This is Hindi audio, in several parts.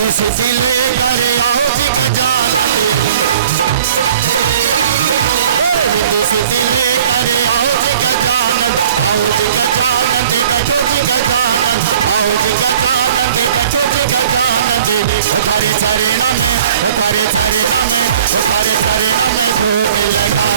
दोस्ती लेकर आओ जी खजाना दोस्ती लेकर आओ जी खजाना आओ जी खजाना जी बैठो जी खजाना आओ जी खजाना जी बैठो जी खजाना जी हमारे चरणों में हमारे चरणों में हमारे चरणों में धूप लगा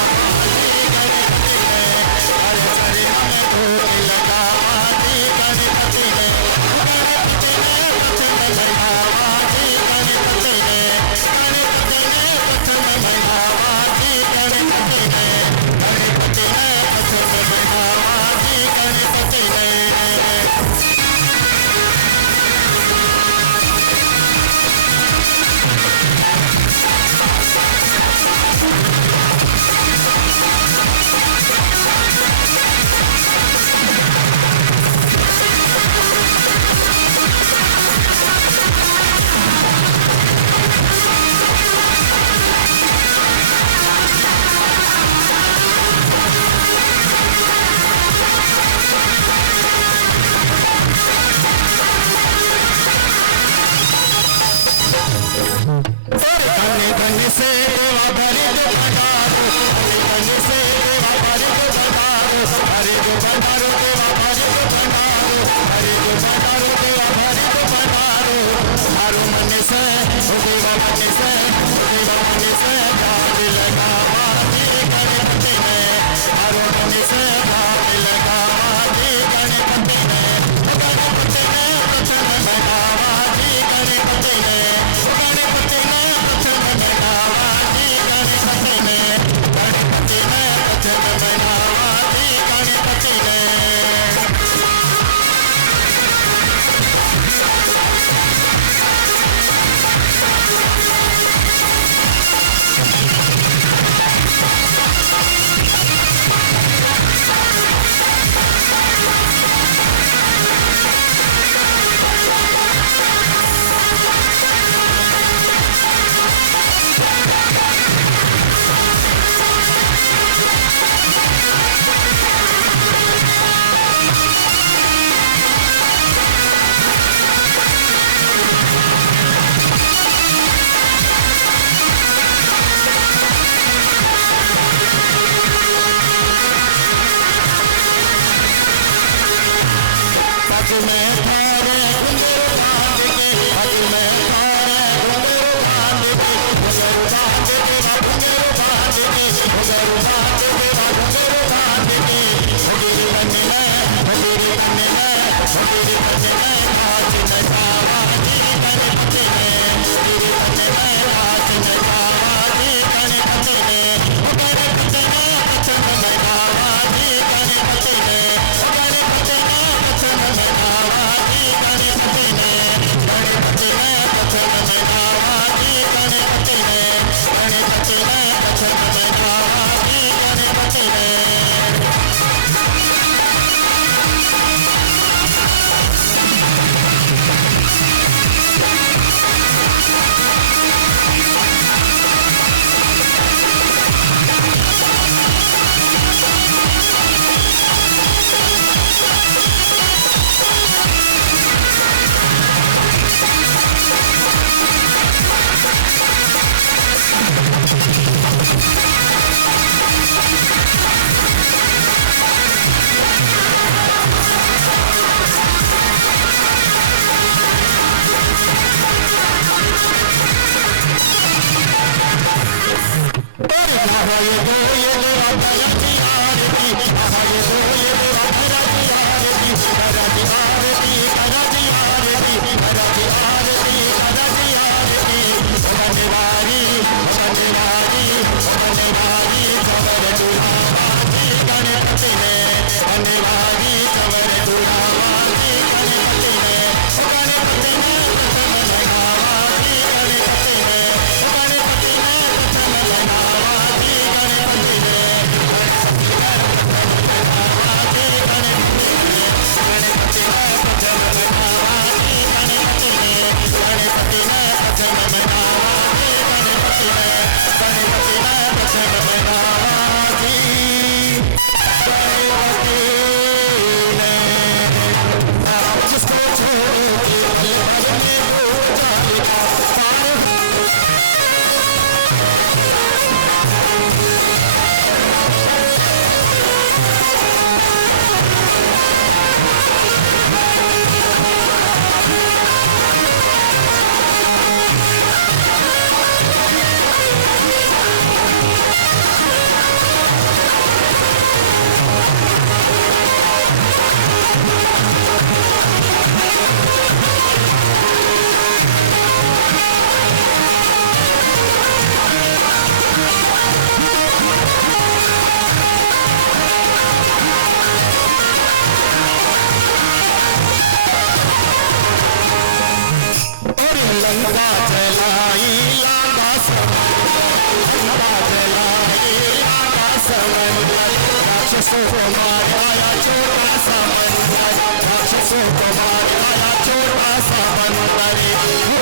झंडा जलाई लांबा समंदर, झंडा जलाई लांबा समंदर, राक्षसों को मार आया छोटा सा बंदर, राक्षसों को मार आया छोटा सा बंदर।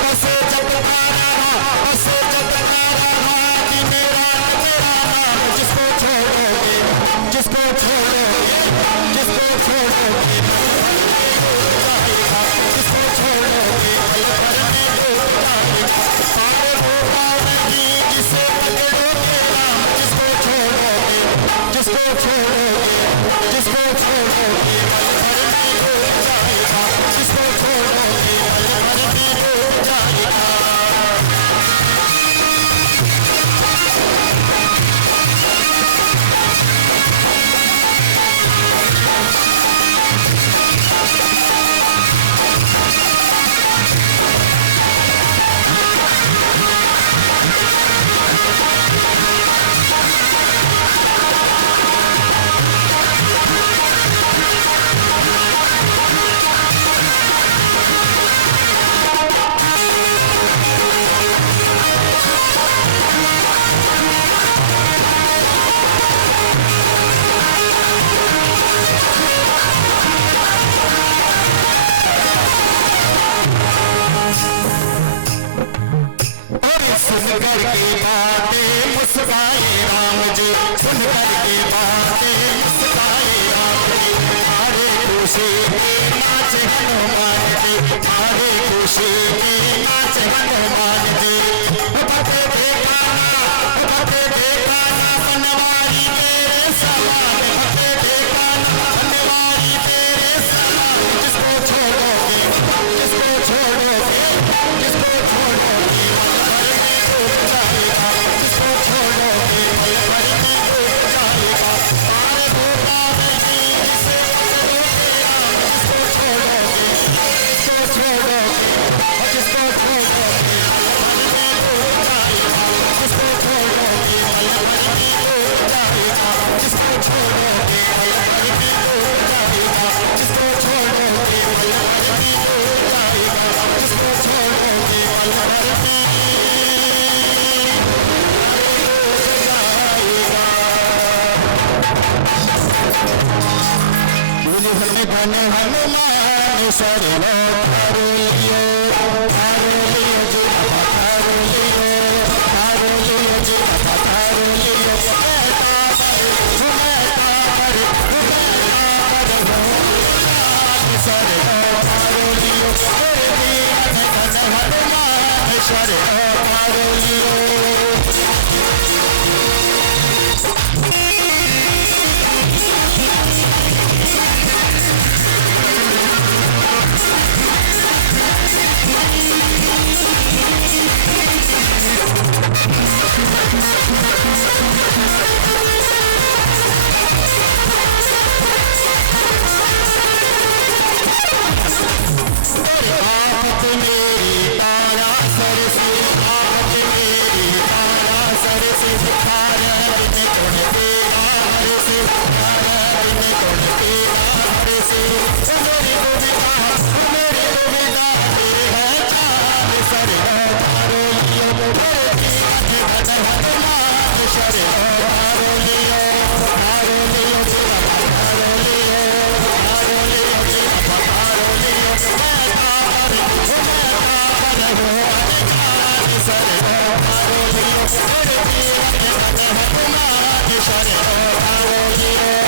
बस जपता रहा, बस जपता रहा कि मेरा नाम, जिसको छोड़ोगे, जिसको छोड़ोगे, जिसको छोड़ोगे जिसको छोड़ोगे पल में डूब जाएगा। पार होगा नहीं जिसे पकड़ोगे राम, जिसको छोड़ोगे, जिसको छोड़ोगे, जिसको छोड़ोगे पल में डूब जाएगा, जिसको छोड़ोगे पल में डूब जाएगा। सुनकर की बातें मुस्काए राम जी, सुनकर की बातें मुस्काए राम जी। हरे खुशी में नाच हनुमान जी, हरे खुशी में नाच हनुमान जी। भक्त देखाना, भक्त देखाना बनवारी तेरे समान, भक्त देखाना बनवारी तेरे समान। जिसको छोड़ोगे, जिसको छोड़ोगे, जिसको छोड़ोगे जिसको छोड़ोगे पल भर में डूब जाएगा। पार होगा नहीं जिसे पकड़ोगे राम, जिसको छोड़ोगे, जिसको छोड़ोगे, जिसको छोड़ोगे पल भर में डूब जाएगा, जिसको छोड़ोगे पल भर में डूब जाएगा, जिसको छोड़ोगे पल भर में डूब जाएगा, जिसको छोड़ोगे पल भर में डूब जाएगा, जिसको छोड़ोगे पल भर में घन हनुमान शरणो हरो लियो, हरो लियो जी हरो लियो, हरो लियो जी हरो लियो। शरणो हरो लियो, घन हनुमान शरणो हरो लियो। आफत मेरी तारा सर से, आफत मेरी तारा सर से, तारा दिन कौन तेरा हर से, तारा दिन कौन तेरा हर से। मेरी दुविधा, मेरी दुविधा है चार शरणो हरो लियो, घन हनुमान शरणो हरो लियो, हरो लियो हरो लियो, हरो लियो हरो लियो। शरणो हरो लियो, घन हनुमान शरणो हरो लियो।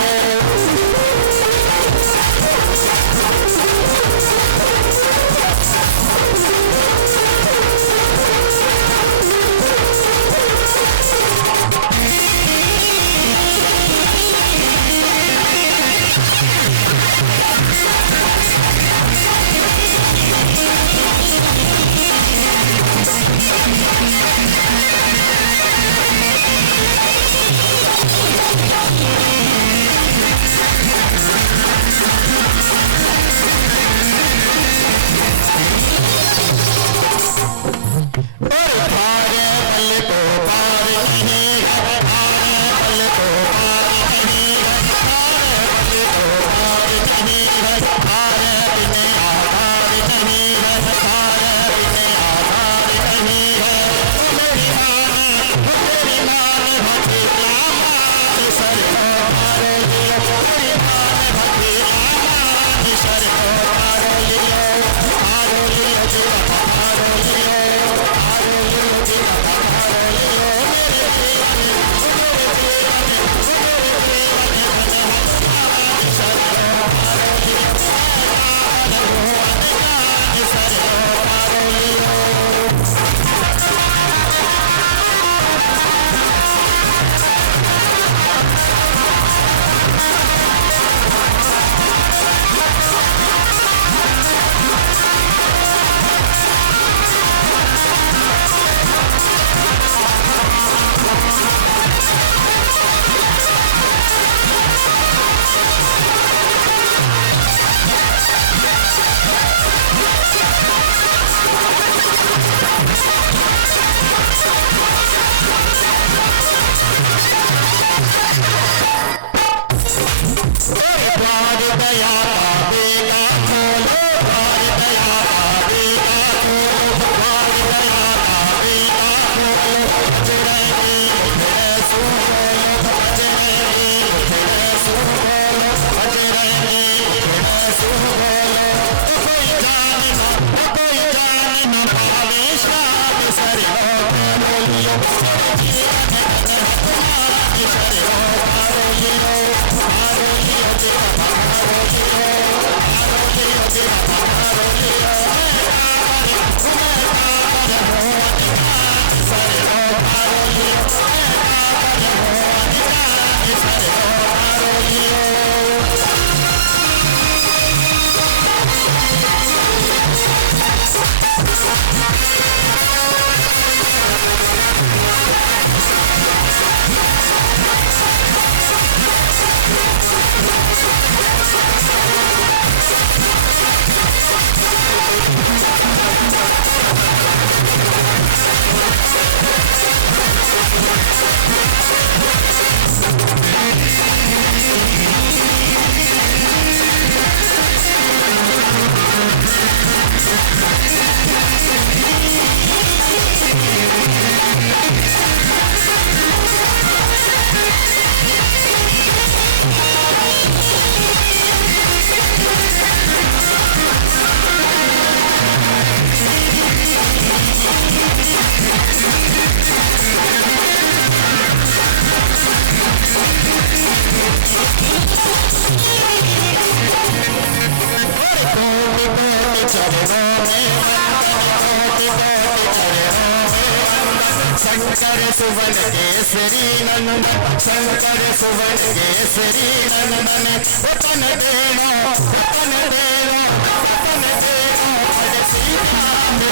शंकर सुवन केसरी नंदन, शंकर सुवन केसरी नंदन, वतन देना वतन देना वतन देना, हर सीता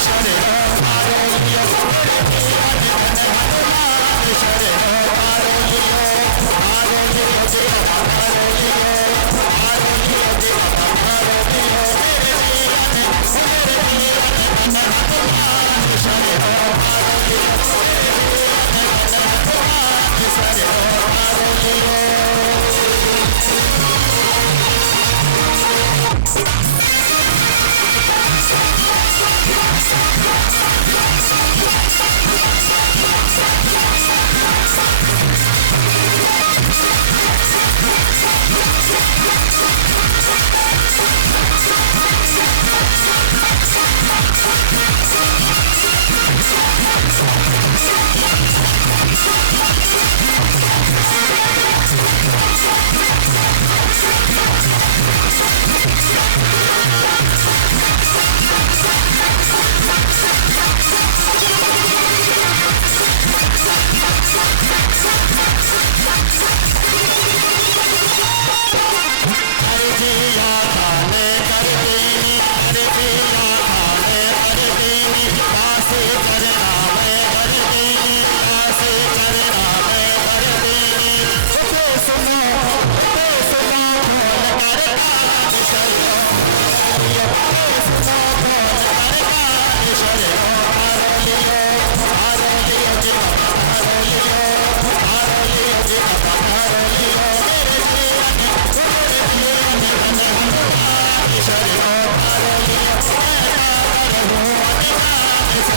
शरण आरोग्य हनुमान शरण आरोग्य आरोग्य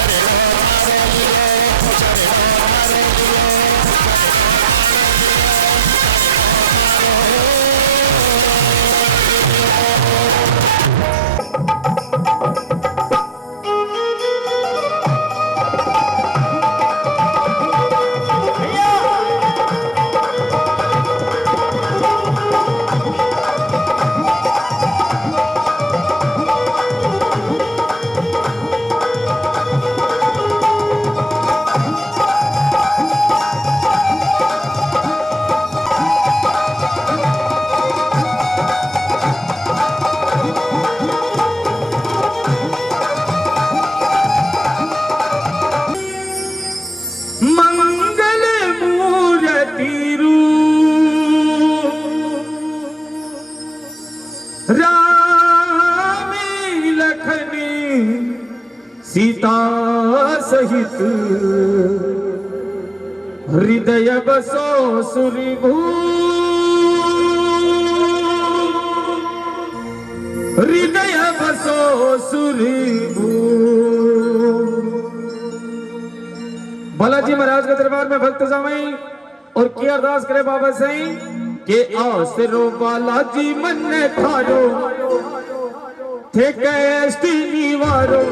Hare सहित हृदय बसो सुरभू हृदय बसो सुरभू। बालाजी महाराज के दरबार में भक्त जावई और की अरदास करे बाबा से के आसरो बालाजी मन थारो थे कैस्टी निवारो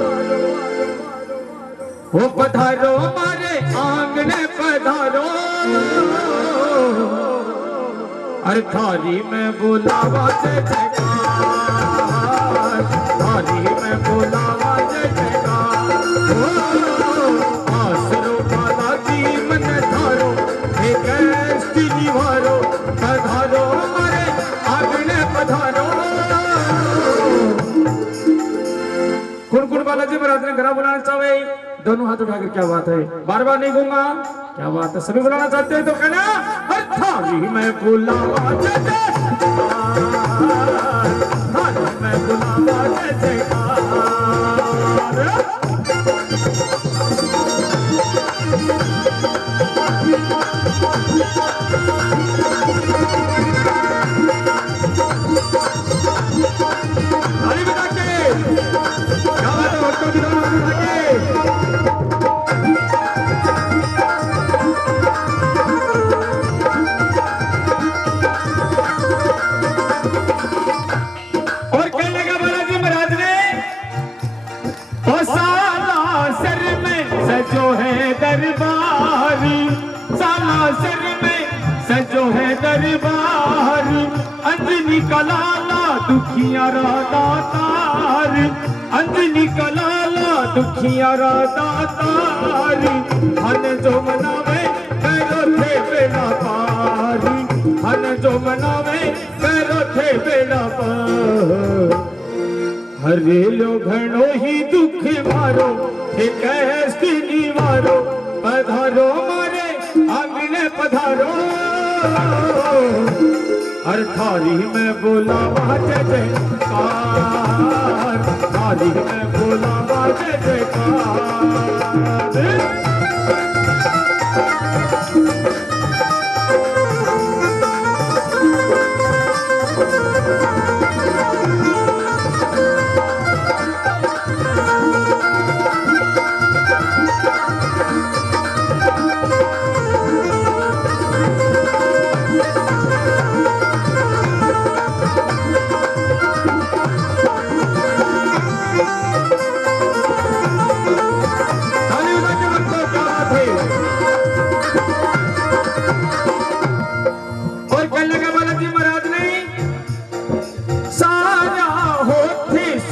वो पधारो मारे आंगने पधारो अरे थारी में बुलावा जय जयकार थारी में बुलावा जय जयकार आसरो बालाजी मन थारो हे कैस्टी निवारो पधारो मारे आंगने पधारो। कौन कौन बालाजी महाराज ने घरा बुलाना चाहे दोनों हाथ उठाकर क्या बात है बार बार नहीं कहूंगा क्या बात है सभी बुलाना चाहते हैं तो कहना थाली में बुलावा जय जयकार थाली में बुलावा जय जयकार। ताली बजा के क्या बात है भक्तों की दोनों हाथ उठा के सजो है दरबारी साला सिर में सजो है दरबारी अंजनी कलाला दुखिया राधा तार अंजनी कलाला दुखिया राधा तारी हन जो मनावे करो थे बेड़ा पारी हन जो मनावे करो थे बेड़ा पार हरे लो घणो ही दुख मारो हे कैस्टी निवारो पधारो मारे आंगने पधारो हर थाली में बुलावा जय जयकार थाली में बुलावा जय जयकार।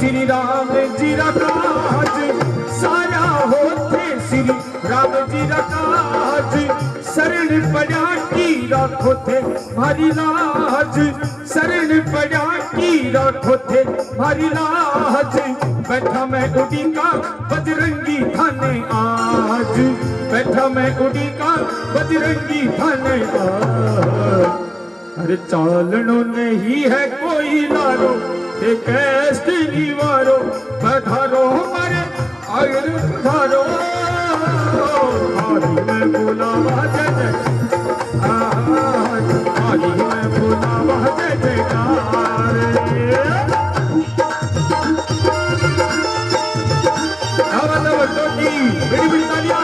श्री राम जी राज सारा होते श्री राम जी राज शरण पड़ा की राखो थे भारी लाज शरण पड़ा की राखो थे भारी लाज बैठा मैं उड़ी का बजरंगी थाने आज बैठा मैं उड़ी का बजरंगी थाने आज अरे चालनो नहीं है कोई लारो कैस्टी निवारो पधारो हमारे आगे पधारो थाली में बुलावा जय जयकार थाली में बुलावा जय जयकार। बच्चों की बड़ी बड़ी तालियां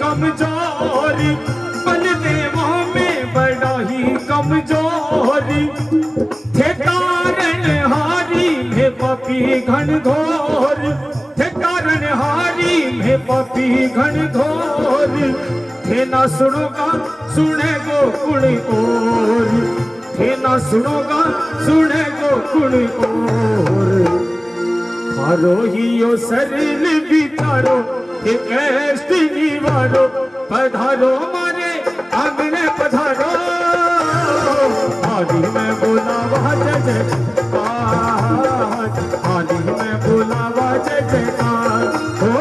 कमजोरी बलदेवों में बड़ा ही कमजोरी थे कारण हारी में पपी घन घोर थे कारण हारी में पपी घन घोर थे ना सुनोगा सुने गो कुण और थे ना सुनोगा सुने गो कुण और थारो ही यो सरल बिचारो कैस्टी निवारो पधारो मारे आंगने पधारो हाली में बुलावा जय जयकार, हाली में बुलावा जय जयकार। हो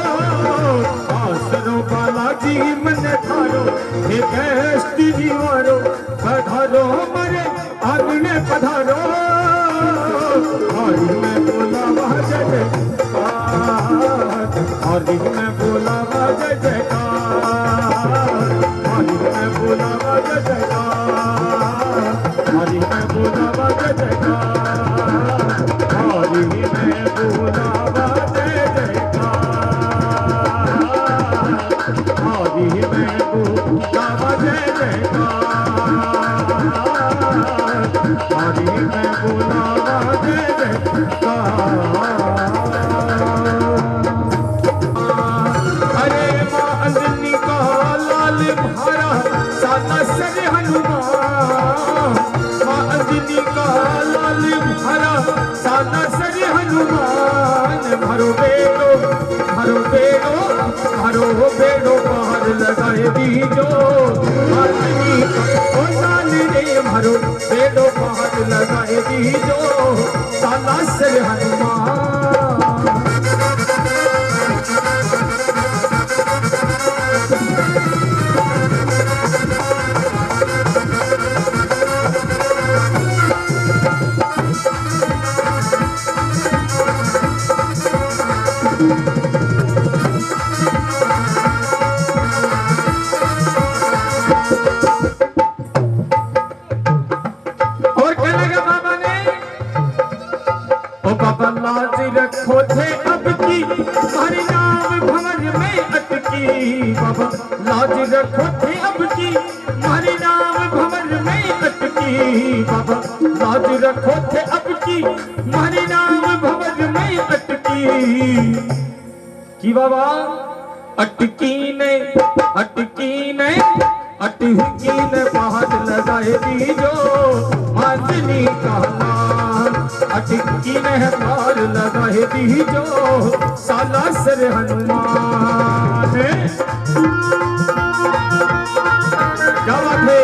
आसरो बालाजी मन थारो, हे कैष्टि जीवारो, पधारो मरे आंगने पधारो। हाली में बुलावा जय जयकार, हाली में बुलावा जय जयकार, हाली में बुलावा जय जयकार, हाली में बुलावा जय जयकार, हाली में बुलावा जय जयकार, हाली में बुलावा जय जयकार, हाली में बुलावा जय जयकार। अरे माँ अंजनी का लाल भारा साला सर हनुमान, माँ अंजनी का लाल भारा साला सर हनुमान। भरो बेड़ो भरो बेड़ो भरो बेड़ो पार लगाए दीजो, अंजनी का लाल रे भरो बेड़ो पार लगाए दीजो, साला सर हनुमान। और क्या लगा बाबा ने? ओ बाबा लाज रखो थे अब की, हमारे नाम भंवर में अटकी। बाबा लाज रखो थे अब की, हमारे नाम भंवर में अटकी। बाबा लाज रखो थे अब की, हमारे नाम भंवर में अटकी। कि बाबा अटकी ने पहाड़ लगाए दीजो, अंजनी का नाम अटकी ने पार लगाए दीजो, साला सर हनुमान। क्या बात है?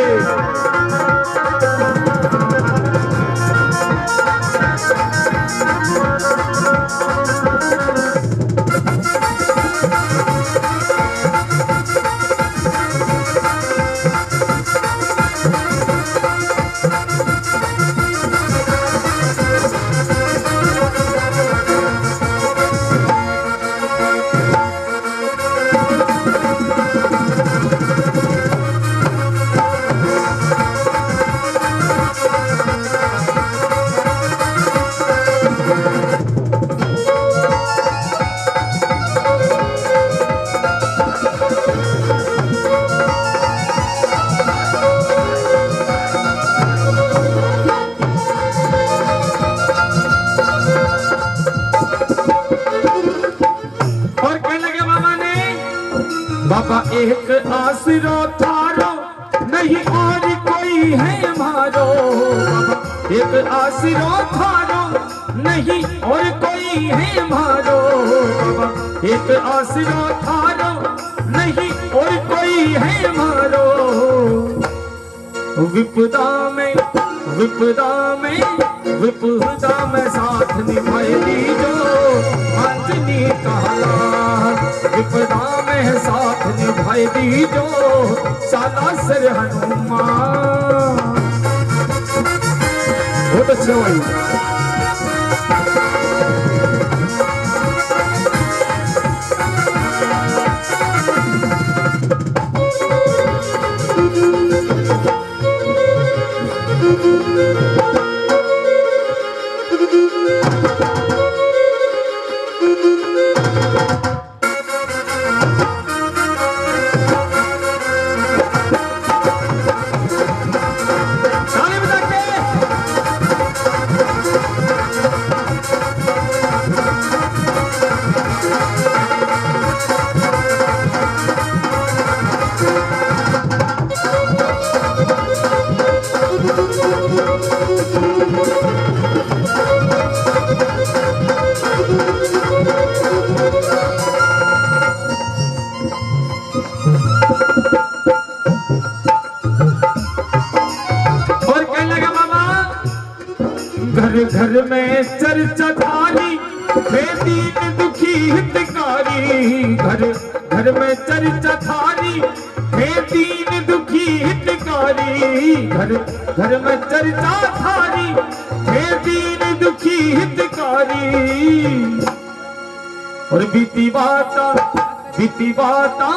बाबा एक आसरो थारो, नहीं और कोई है हमारो। बाबा एक आसरो थारो, नहीं और कोई है हमारो। बाबा एक आसरो थारो, नहीं और कोई है हमारो। विपदा में साथ निभाए दीजो, अंजनी का लाल। विपदा में साथ निभाए दीजो, साला सर हनुमान। बहुत अच्छा भाई। घर घर में चर्चा थारी, हे दीन दुखी हितकारी। घर घर में चर्चा थारी, हे दीन दुखी हितकारी। घर घर में चर्चा थारी, हे दीन दुखी हितकारी। और बीती बाता बीती बाता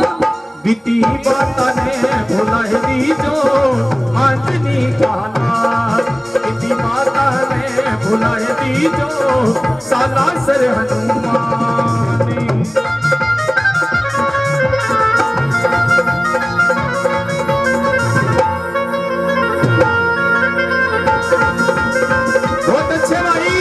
बीती बाता ने भोला है दीजो आंजनी काला। बीती बाता ने भोला है दीजो साला सर हनुमानी। बहुत अच्छे भाई।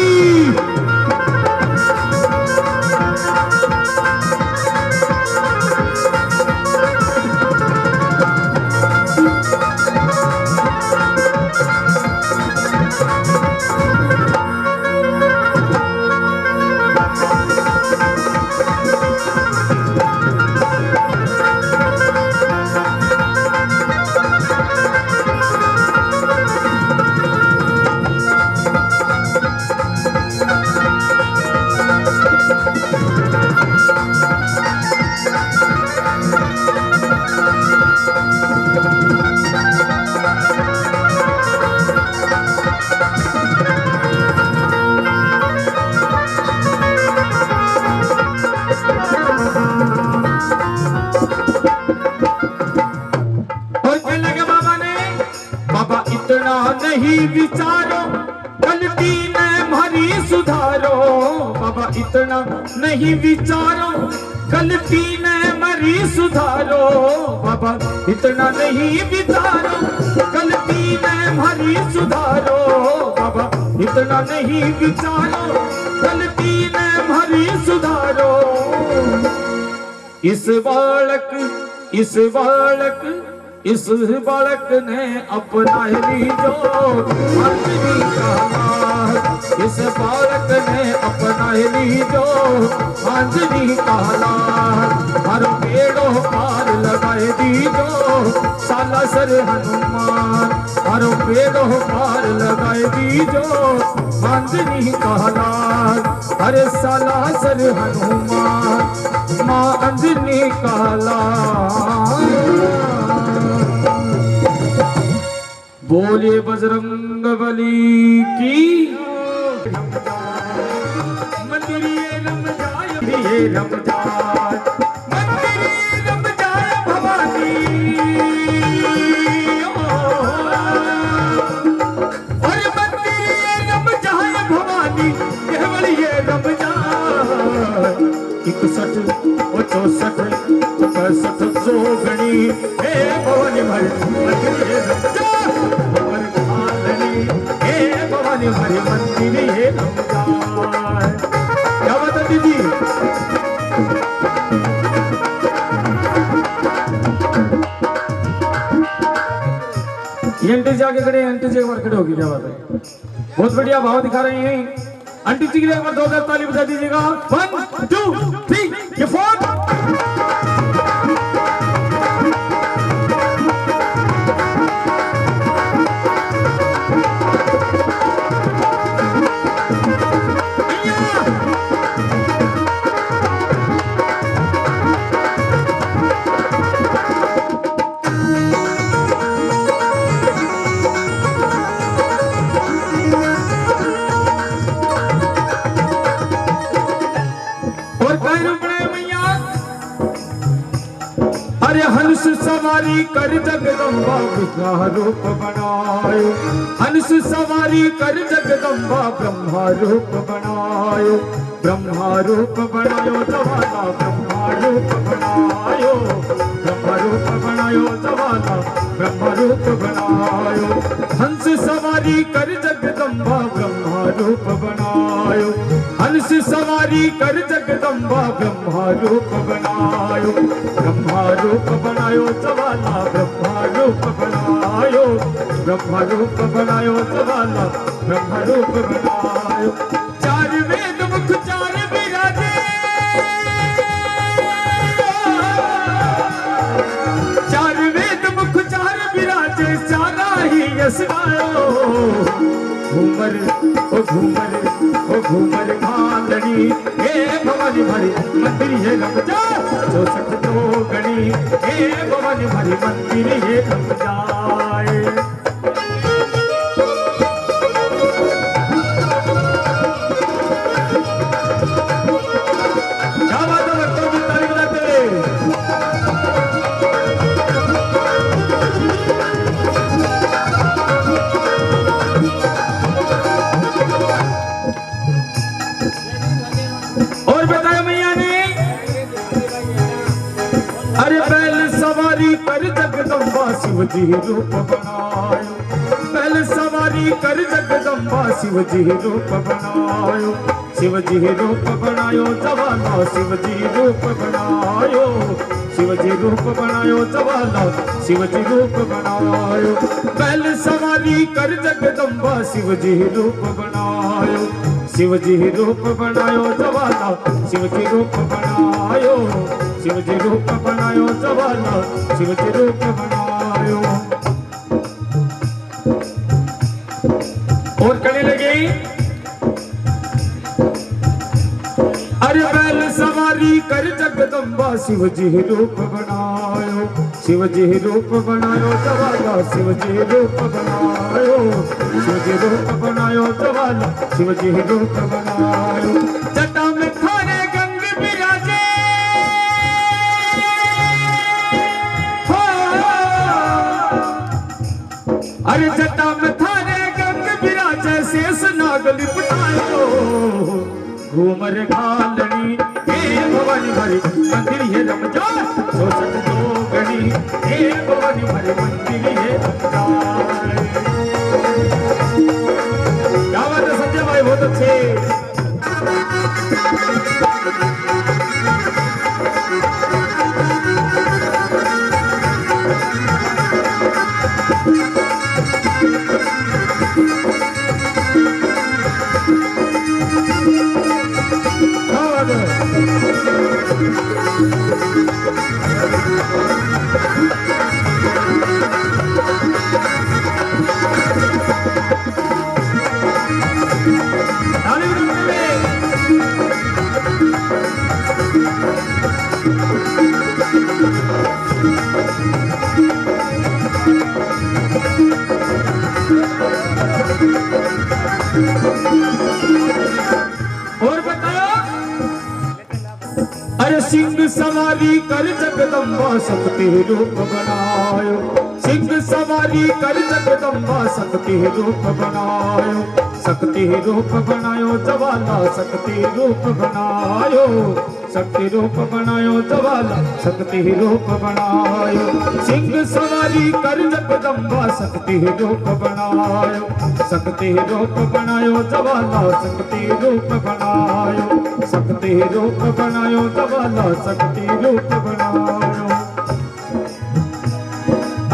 नहीं विचारो गलती ने हमारी सुधारो। बाबा इतना नहीं विचारो गलती ने हमारी सुधारो। बाबा इतना नहीं विचारो गलती ने हमारी सुधारो। बाबा इतना नहीं विचारो गलती ने हमारी सुधारो। इस बालक ने अपना लीजो आंजनी काला। इस बालक ने अपना लीजो आंजनी काला। हर पेड़ों पार लगाए दीजो साला सर हनुमान। हर पेड़ों पार लगाए दीजो आंजनी काला। अरे साला सर हनुमान माँ अंजनी काला। बोलिए बजरंग बली की। मंदिरिये रम जाए रम जाए मंदिरिये रम जाए भवानी। और मंदिरिये रम जाए भवानी केवल ये रम जाए। 61 और 64 65 जोगणी हे भवानी भर मंदिरिये रम जाए। हमारे मंदिर ये रमजान। क्या बात है दीदी। आंटी जी आगे खड़े, आंटी जी एक बार खड़े होगी। क्या बात है, बहुत बढ़िया भाव दिखा रही हैं आंटी जी के लिए। एक बार 2 बार ताली बजा दीजिएगा। 1 2 3 4। हंस सवारी कर जगदम्बा ब्रह्मा रूप बनायो। हंस सवारी कर जगदम्बा ब्रह्मा रूप बनायो। ब्रह्मा रूप बनायो जवाला ब्रह्मा रूप बनायो। ब्रह्मा रूप बनायो जवाला ब्रह्मा रूप बनायो। हंस सवारी कर जगदम्बा ब्रह्मा रूप बनायो। हंस सवारी कर जगदम्बा ब्रह्मा रूप बनायो। ब्रह्मा रूप बनायो जवाला ब्रह्मा रूप बनायो। ब्रह्मा रूप बनायो जवाला ब्रह्मा रूप बनायो। 4 वेद मुख 4 विराजे। 4 वेद मुख 4 विराजे। सारा ही यश गायो घूमर ओ घूमर घालनी हे भवानी भरी मंदिर हे रम जाए 64 गणी हे भवानी भरी मंदिर हे रम जाए। क्या बात है बच्चों की तारीफ करते और बताया मैया ने अरे बैल सवारी कर जगदम्बा शिव जी रूप बनायो बैल सवारी कर जगदम्बा शिव जी रूप बनायो शिव जी रूप बनायो जवाना शिव जी रूप बनायो शिव जी रूप बनायो जवाना शिव जी रूप बनायो बैल सवारी कर जगदम्बा शिव जी रूप बनायो शिव जी रूप बनायो जवाना शिव जी रूप बनायो शिव जी रूप बनायो जवाना शिव जी रूप बनायो। और कहने लगे अरे बैल सवारी कर जगदम्बा शिव जी रूप बनायो शिव जी रूप बनायो जवाना शिव जी रूप बनायो शिव जी रूप बनायो जवाना शिव जी रूप बनायो। जटा में थारे गंग बिराजे अरे जटा में थारे गंग बिराजे शेष नाग लिपटायो घूमर घालनी हे भवानी भरी मंदिर हे रम जाए 64 गणी हे भवानी भरी मंदिर हे रम जाए। क्या बात है संजय भाई बहुत अच्छे। और बताओ अरे सिंह सवारी कर जगदम्बा शक्ति रूप बनायो सिंह सवारी कर जगदम्बा शक्ति रूप बनायो शक्ति रूप बनायो जवाला शक्ति रूप बनायो शक्ति रूप बनायो जवाला शक्ति रूप बनायो सिंह सवारी कर जगदम्बा शक्ति रूप बनायो शक्ति रूप बनायो जवाला शक्ति रूप बनायो शक्ति रूप बनायो जवाला शक्ति रूप बनायो।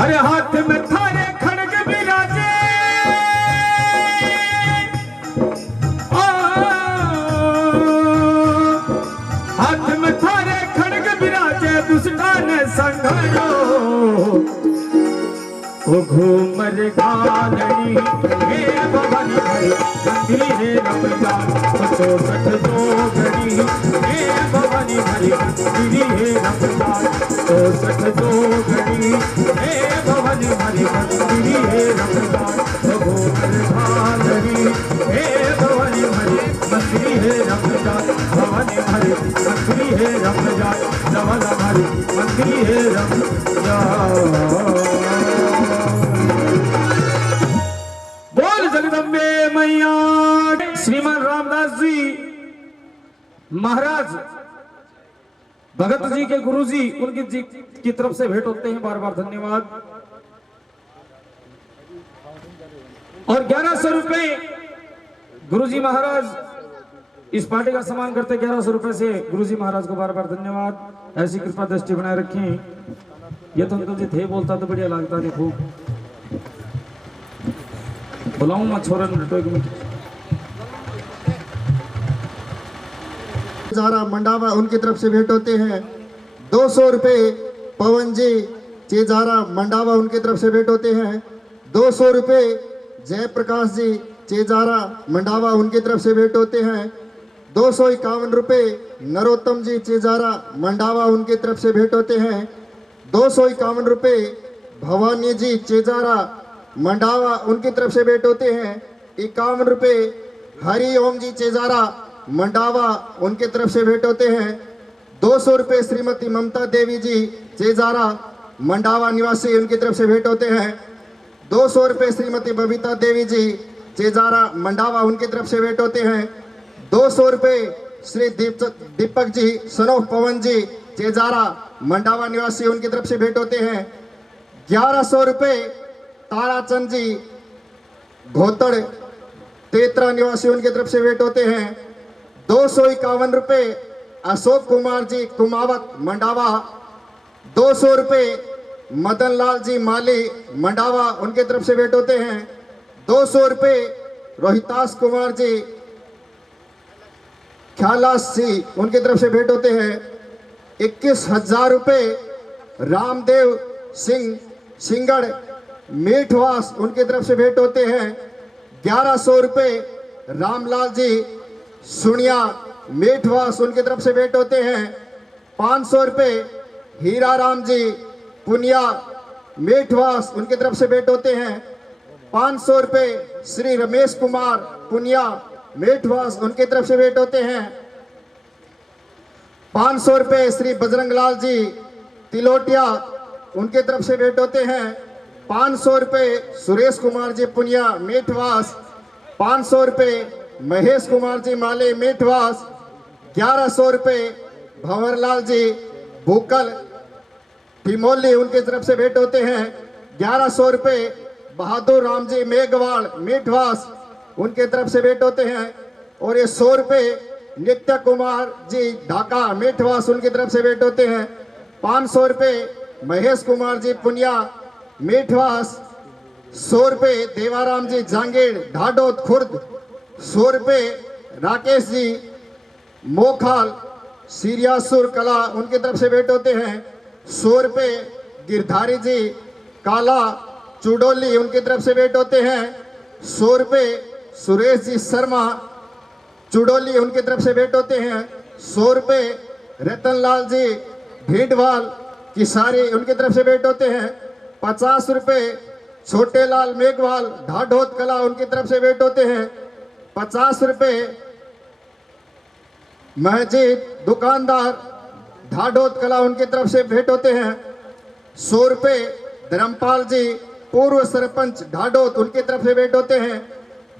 अरे हाथ में थारे खड़ग बिराजे हाथ में थारे खड़ग बिराजे दुष्टा ने संघायो वो घूमर घालनी हे भवानी भरी मंदिर हे रम जाए 64 गणी हे भवानी भरी मंदिर हे रम जाए 64 गणी हे भवानी भरी मंदिर हे रम जाए घूमर घालनी हे भवानी भरी मंदिर हे रम जाए भवानी भरी मंदिर हे रम जाए जवाना भरी मंदिर हे रम जाए। बोल जगदम्बे मैया। श्रीमान रामदास जी महाराज भगत जी के गुरु जी उनकी जी की तरफ से भेंट होते हैं, बार बार धन्यवाद। और 1100 रुपए गुरु जी महाराज इस पार्टी का सम्मान करते 1100 रुपए से गुरु जी महाराज को बार बार धन्यवाद। ऐसी कृपा दृष्टि बनाए रखें। ये तो अंकल जी थे बोलता तो बढ़िया लगता देखो बुलाऊं मैं छोरन जारा मंडावा उनकी तरफ से भेंट होते हैं 200 रुपए। पवन जी चेजारा मंडावा उनकी तरफ से भेंट होते हैं 200 रुपए। जयप्रकाश जी चेजारा मंडावा उनकी तरफ से भेंट होते हैं। 251 रुपये नरोत्तम जी चेजारा मंडावा उनकी तरफ से भेंट होते हैं। 251 रुपये भवानी जी चेजारा मंडावा उनकी तरफ से भेंट होते हैं। 51 रुपये हरि ओम जी चेजारा मंडावा उनके तरफ से भेंट होते हैं। 200 रुपये श्रीमती ममता देवी जी चेजारा मंडावा निवासी उनकी तरफ से भेंट होते हैं। 200 रुपये श्रीमती बबीता देवी जी चेजारा मंडावा उनकी तरफ से भेंट होते हैं। 200 रुपये श्री दीपक जी सनोफ पवन जी चेजारा मंडावा निवासी उनकी तरफ से भेंट होते हैं। 1100 रुपये ताराचंद जी घोतड़ तेतरा निवासी उनकी तरफ से भेंट होते हैं। 251 रुपये अशोक कुमार जी कुमावत मंडावा। 200 रुपये मदन लाल जी माली मंडावा उनके तरफ से भेंट होते हैं। 200 रुपये रोहितास कुमार जी ख्यालास जी उनकी तरफ से भेंट होते हैं। 21,000 रुपये रामदेव सिंह सिंगड़ मीठवास उनकी तरफ से भेंट होते हैं। 1100 रुपये रामलाल जी सुनिया मीठवास उनकी तरफ से भेंट होते हैं। 500 रुपये हीरा राम जी पुनिया मीठवास उनकी तरफ से भेंट होते हैं। 500 रुपये श्री रमेश कुमार पुनिया मीठवास उनकी तरफ से भेंट होते हैं। 500 रुपये श्री बजरंग लाल जी तिलोटिया उनके तरफ से भेंट होते हैं। 500 रुपये सुरेश कुमार जी पुनिया मीठवास। 500 रुपये महेश कुमार जी माले मीठवास। 1100 रुपये भंवरलाल जी भूकल टिमोली उनकी तरफ से भेंट होते हैं। 1100 रुपये बहादुर राम जी मेघवाड़ मीठवास उनके तरफ से भेंट होते हैं। और ये 100 रुपये नित्य कुमार जी ढाका मीठवास उनकी तरफ से भेंट होते हैं। 500 रुपये महेश कुमार जी पुनिया मीठवास। 100 रुपये देवाराम जी जांगीर ढाडोद खुर्द। 100 रुपये राकेश जी मोखाल सीरियासुर कला उनकी तरफ से भेंट होते हैं। 100 रुपये गिरधारी जी काला चुडोली उनकी तरफ से भेंट होते हैं। 100 रुपये सुरेश जी शर्मा चुडोली उनकी तरफ से भेंट होते हैं। 100 रुपये रतनलाल जी भीडवाल किसारी उनकी तरफ से भेंट होते हैं। 50 रुपये छोटेलाल मेघवाल ढाढोद कला उनकी तरफ से भेंट होते हैं। 50 रुपये महजीद दुकानदार ढाढोद कला उनकी तरफ से भेंट होते हैं। 100 रुपये धर्मपाल जी पूर्व सरपंच ढाढोद उनकी तरफ से भेंट होते हैं।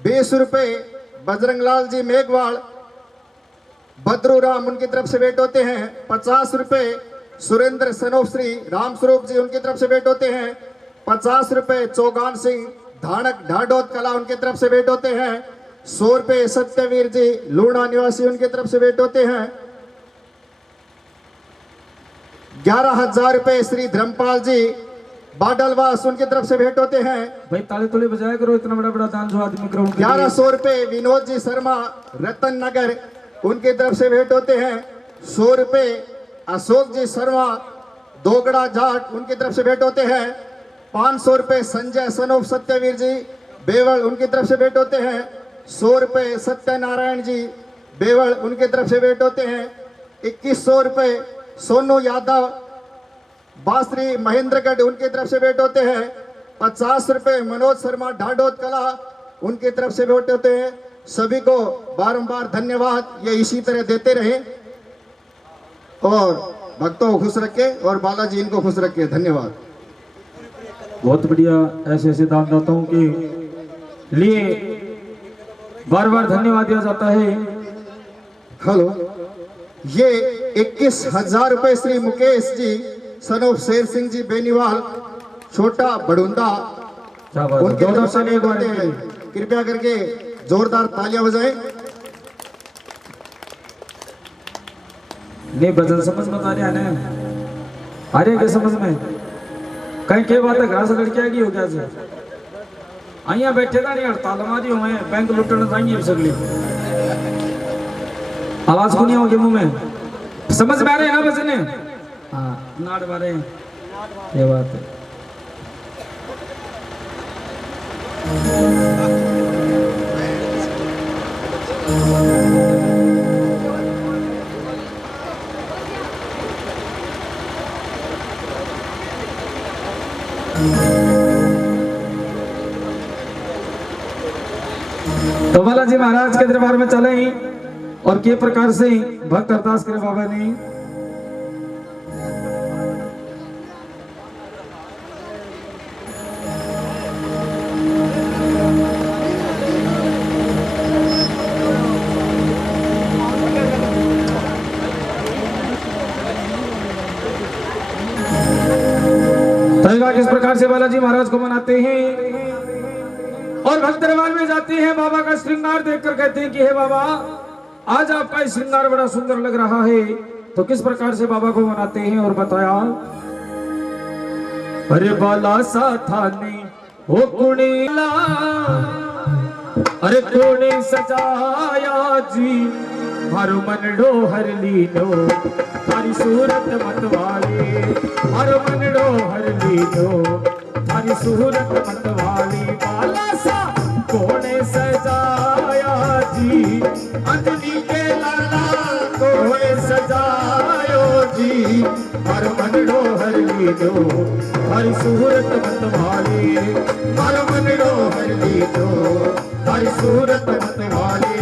20 रुपये बजरंगलाल जी मेघवाल भद्रू राम उनकी तरफ से भेंट होते हैं। 50 रुपये सुरेंद्र सनोफ श्री राम स्वरूप जी उनकी तरफ से भेंट होते हैं। 50 रुपये चौगान सिंह धानक ढाढोद कला उनकी तरफ से भेंट होते हैं। 100 रुपये सत्यवीर जी लूणा निवासी उनकी तरफ से भेंट होते हैं। 11,000 रुपये श्री धर्मपाल जी बाडलवास उनकी तरफ से भेंट होते हैं। भाई ताले तुले बजाया करो, इतना बड़ा बड़ा दान जो आदमी ग्राउंड 1100 रुपये विनोद जी शर्मा रतन नगर उनकी तरफ से भेंट होते हैं। 100 रुपये अशोक जी शर्मा दोगड़ा जाट उनकी तरफ से भेंट होते हैं। 500 रुपये संजय सनोफ सत्यवीर जी बेवल उनकी तरफ से भेंट होते हैं। 100 रुपये सत्यनारायण जी बेवल उनकी तरफ से भेंट होते हैं। 2100 रुपये सोनू यादव बासरी महेंद्रगढ़ उनकी तरफ से भेंट होते हैं। 50 रुपये मनोज शर्मा ढाढोद कला उनकी तरफ से भेंट होते हैं। सभी को बारंबार धन्यवाद, ये इसी तरह देते रहे और भक्तों को खुश रखे और बालाजी इनको खुश रखे। धन्यवाद। बहुत बढ़िया, ऐसे ऐसे दानदाताओं के लिए बार बार धन्यवाद दिया जाता है। हेलो, ये 21,000 रुपये श्री मुकेश जी सनोफ शेर सिंह जी बेनीवाल छोटा बड़ुंदा उनके तरफ से भेंट होते हैं। कृपया करके जोरदार तालियां बजाएं। नहीं भजन समझ में आ रहा है ना? आ रहे क्या समझ में? कहीं क्या बात है, घर से लड़की आएगी हो क्या से अहिया बैठे था नहीं, हड़ताल मारी हुए बैंक लुटना चाहिए सगली आवाज को नहीं होगी मुंह में, समझ में आ रहे हैं ना भजन? हाँ नाड़ मारे ये बात है। तो बालाजी महाराज के दरबार में चले ही और के प्रकार से भक्त अरदास करे बाबा ने। किस प्रकार से बालाजी महाराज को मनाते हैं और भक्त दरबार में जाते हैं। बाबा का श्रृंगार देखकर कहते हैं कि हे बाबा, आज आपका श्रृंगार बड़ा सुंदर लग रहा है। तो किस प्रकार से बाबा को मनाते हैं और बताया, अरे बाला सा थाने हो कुणीला, अरे कोने सजाया जी हर मनडो हर लीनो, थारी सूरत मतवाले हर मनडो हर लीनो, थारी सूरत मतवाली। बाला सा कोने सजाया जी अंजनी के लाला, कोने सजायो जी हर मनडो हर लीनो, थारी सूरत मतवाली हर मनडो हर लीनो, थारी सूरत मतवाली।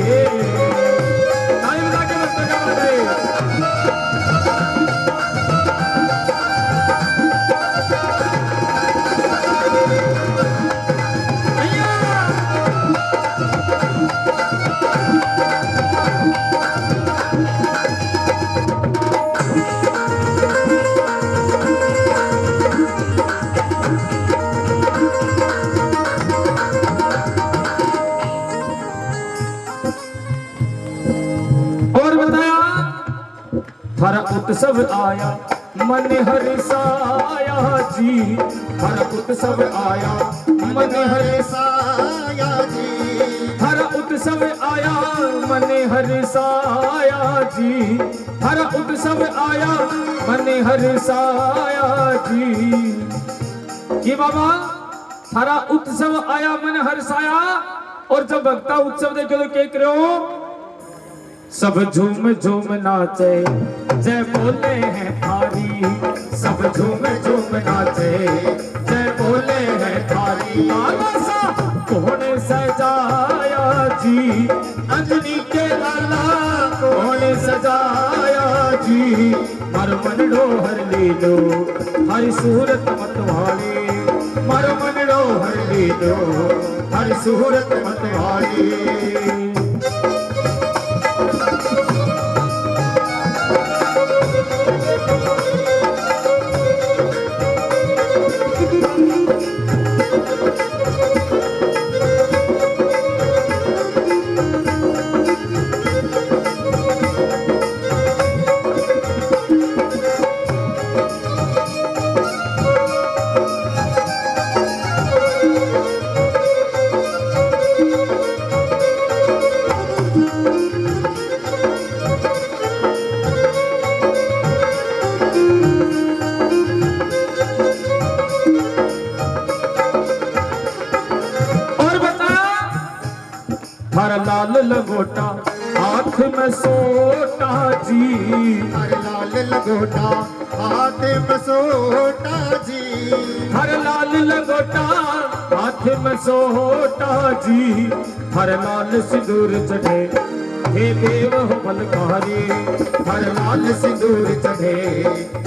हर उत्सव आया मन हर्षाया जी, हर उत्सव आया मन हर्षाया जी, हर उत्सव आया मन हर्षाया जी, हर उत्सव आया मन हर्षाया जी। कि बाबा हरा उत्सव आया मन हर्षाया, और जब भक्ता उत्सव देखे तो क्या करो, सब झूम झूम नाचे जय बोले हैं थारी, सब झूम झूम नाचे जय बोले हैं थारी। बाला सा कोने सजाया जी अंजनी के लाला, कोने सजाया जी हर मनडो हर लीलो, हर सूरत मतवाली मर मनडो हर लीलो, हर सूरत मतवाली। लाल लगोटा हाथ में सोटा जी, हर लाल लगोटा हाथ में सोटा जी, हर लाल लगोटा हाथ में सोटा जी, हर लाल सिंदूर चढ़े हे देव हो बलकारी, हर लाल सिंदूर चढ़े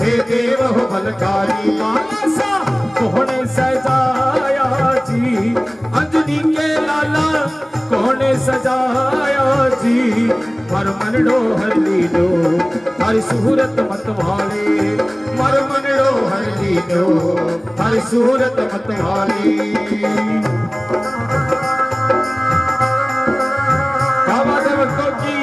हे देव हो बलकारी। बाला सा कोने सजाया जी अंजनी के लाला, कोने सजाया जी हर मनडो हर लीलो, हर सूरत मतवाले मर मनडो हर लीलो, हर सूरत मतवाली। क्या बात है भक्तों की।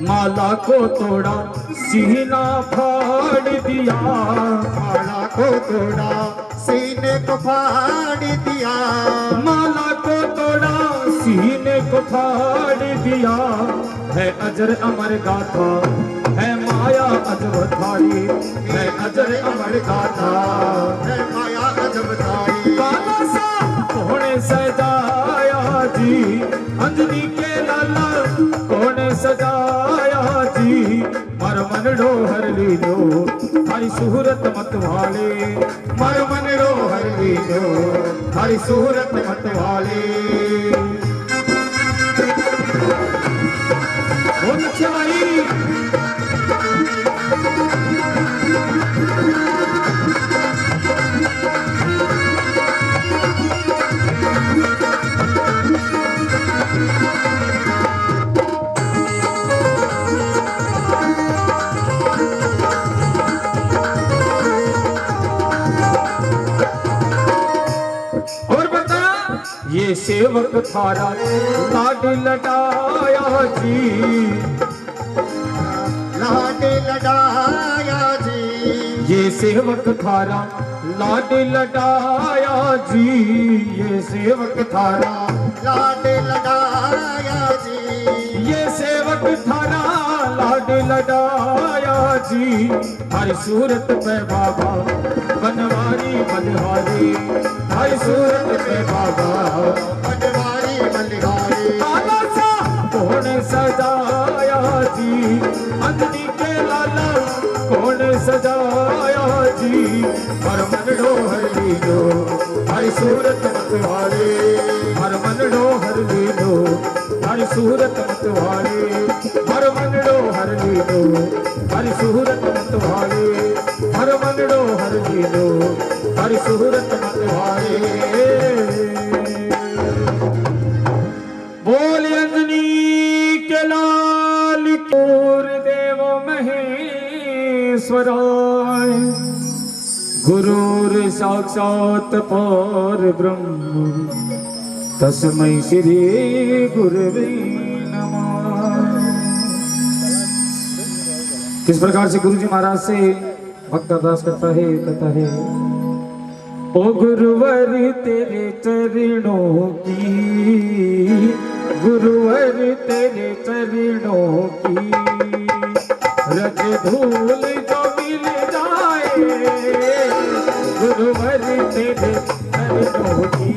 माला को तोड़ा सीना फाड़ दिया, माला को तोड़ा सीने को फाड़ दिया, माला दिया है अजर अमर गाथा, है माया अजब थारी, है अजर अमर गाथा, है माया अजब थारी। काला सा कौन सजाया जी, अंजनी के लाला कौन सजाया जी, मर मनड़ो हर लीलो हरी सूरत मत वाले, मर मनड़ो हर लीलो हरी सूरत मत वाले। बहुत अच्छे भाई। ये सेवक थारा लाड लडाया जी, लाड लडाया जी, ये सेवक थारा लाड लडाया जी, ये सेवक थारा लाड लडाया जी, ये सेवक थारा लाड लडाया जी, हर सूरत पे बाबा बनवारी बलिहारी, हर सूरत पे बाबा बनवारी बलिहारी। काला सा कौन सजाया जी, अंजनी के लाला कौन सजाया जी, हर मनड़ो हर लीलो हर सूरत मत वाले, हर मनड़ो हर लीलो हर सूरत मत वाले, हर मनड़ो हर लीलो हर सूरत मत वाले, हर मनड़ो हर लीलो हर सूरत मत वाले। बोल अंजनी के लाल कोर देव महेश्वराय, गुरुर साक्षात पर ब्रह्म तस्मै श्री गुरवे नमः। किस प्रकार से गुरुजी महाराज से भक्त अरदास करता है, कहता है ओ गुरुवर तेरे चरणों की, गुरुवर तेरे चरणों की, रज धूल जो मिल जाए, गुरुवर तेरे चरणों की,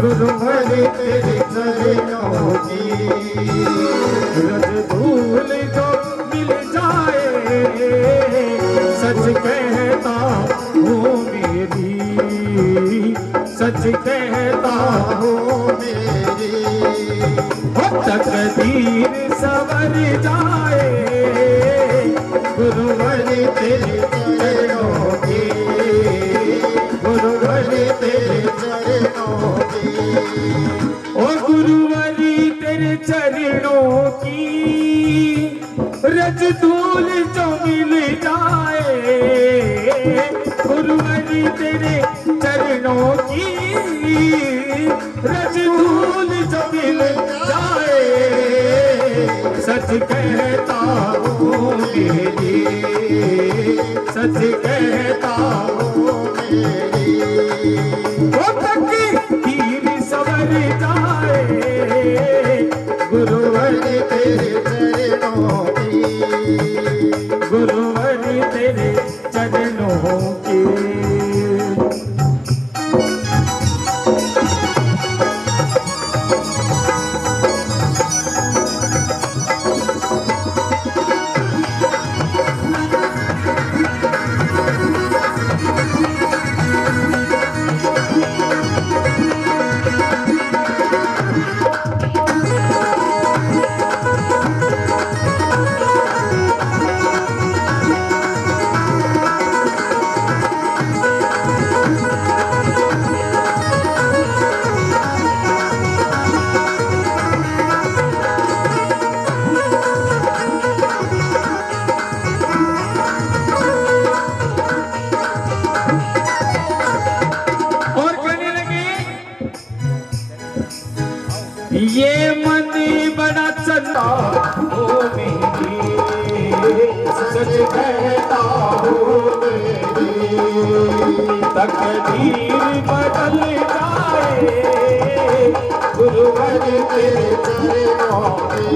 गुरुवर तेरे चरणों की, रज धूल जो मिल जाए, सच कहता हूँ मेरी, सच कहता हूँ मेरी, तकदीर सवर जाए, गुरुवर तेरे चरणों की, गुरुवर तेरे चरणों की, ओ गुरुवर तेरे चरणों की, रज धूल जो मिल जाए, गुरुवर तेरे चरणों की, रज धूल जो मिल जाए, सच कहता हूँ मेरी, सच कहता हूँ मेरी, वो तकदीर सवर जाए, गुरुवर तेरे चरणों की, गुरुवर तेरे चरणों की। ये मन बड़ा चंदा हो मेरी, सच कहता हो मेरी, तकदीर बदल जाए, गुरुवर तेरे चरणों में।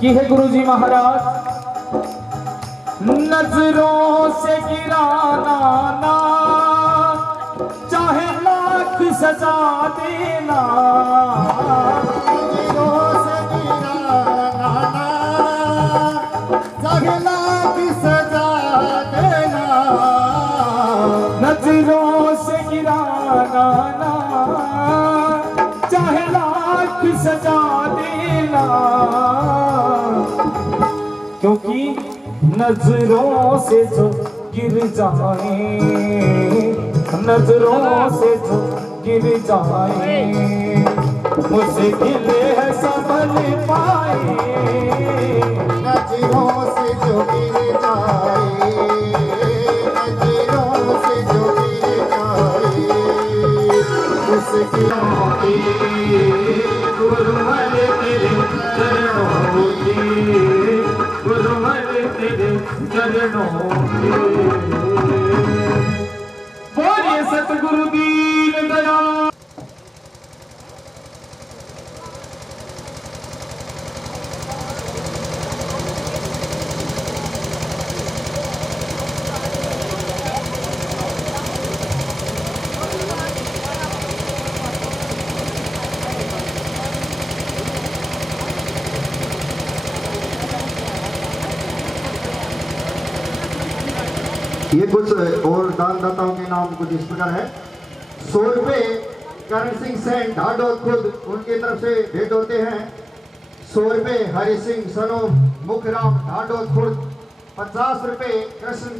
की है गुरुजी महाराज, नजरों से गिराना ना, चाहे लाख सजा देना। नजरों से गिराना ना, चाहे लाख सजा देना। नजरों से गिराना ना, चाहे लाख सजा देना। क्योंकि नजरों से जो गिर जाए, नजरों से जो गिर जाए, मुश्किल है संभल पाए। नजरों से जो गिर जाए, नजरों से जो गिर जाए, मुश्किल गुरुवर तेरे चरणों में, गुरुवर तेरे चरणों में। बोलिए सतगुरु दीन दयाल। ये कुछ और दानदाताओं के नाम कुछ इस प्रकार है। 100 रुपये करण सिंह सेन ढाडोद खुद उनकी तरफ से भेंट होते हैं। 100 रुपये हरि सिंह सनो मुखराम ढाडोद खुद। 50 रुपये कृष्ण